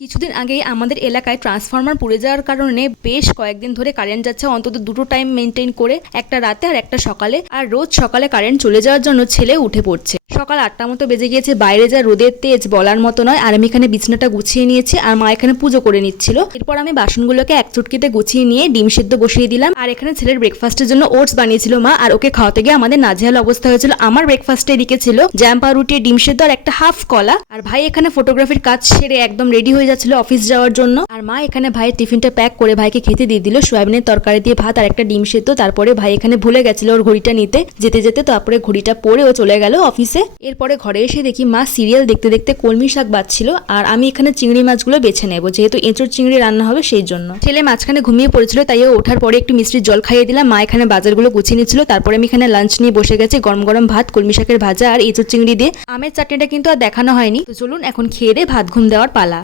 কিছুদিন আগেই আমাদের এলাকায় ট্রান্সফরমার পুড়ে যাওয়ার কারণে বেশ কয়েকদিন ধরে কারেন্ট যাচ্ছে, অন্তত দুটো টাইম মেনটেন করে, একটা রাতে আর একটা সকালে। আর রোজ সকালে কারেন্ট চলে যাওয়ার জন্য ছেলে উঠে পড়ছে। সকাল 8টা মতো বেজে গিয়েছে, বাইরে যা রোদের তেজ বলার মতো নয়। আর আমি এখানে বিছানাটা গুছিয়ে নিয়েছি আর মা এখানে পুজো করে নিচ্ছিল। এরপর আমি বাসনগুলোকে এক চুটকিতে গুছিয়ে নিয়ে ডিম সিদ্ধ বসিয়ে দিলাম। আর এখানে ছেলের ব্রেকফাস্টের জন্য ওটস বানিয়েছিল মা, আর ওকে খাওয়াতে গিয়ে আমাদের নাজেহাল অবস্থা হয়েছিল। আমার ব্রেকফাস্টে এদিকে ছিল জ্যাম পাউরুটি, ডিম সিদ্ধ আর একটা হাফ কলা। আর ভাই এখানে ফটোগ্রাফির কাজ সেরে একদম রেডি হয়ে যাচ্ছিল অফিস যাওয়ার জন্য। আর মা এখানে ভাইয়ের টিফিনটা প্যাক করে ভাইকে খেতে দিয়ে দিল সয়াবিনের তরকারি দিয়ে ভাত আর একটা ডিম সেদ্ধ। তারপরে ভাই এখানে ভুলে গেছিল ওর ঘড়িটা নিতে, যেতে যেতে তারপরে ঘড়িটা পরে ও চলে গেল অফিসে। এরপরে ঘরে এসে দেখি মা সিরিয়াল দেখতে দেখতে কলমি শাক বাছছিল, আর আমি এখানে চিংড়ি মাছগুলো বেছে নেবো, যেহেতু এঁচড় চিংড়ি রান্না হবে সেই জন্য। ছেলে মাঝখানে ঘুমিয়ে পড়েছিল, তাই ও ওঠার পরে একটু মিষ্টির জল খাইয়ে দিলাম। মা এখানে বাজারগুলো গুছিয়ে নিচ্ছিল। তারপরে আমি এখানে লাঞ্চ নিয়ে বসে গেছি, গরম গরম ভাত, কলমি শাকের ভাজা আর এঁচড় চিংড়ি দিয়ে। আমের চাটনিটা কিন্তু আর দেখানো হয়নি। তো চলুন এখন খেয়ে দিয়ে ভাত ঘুম দেওয়ার পালা।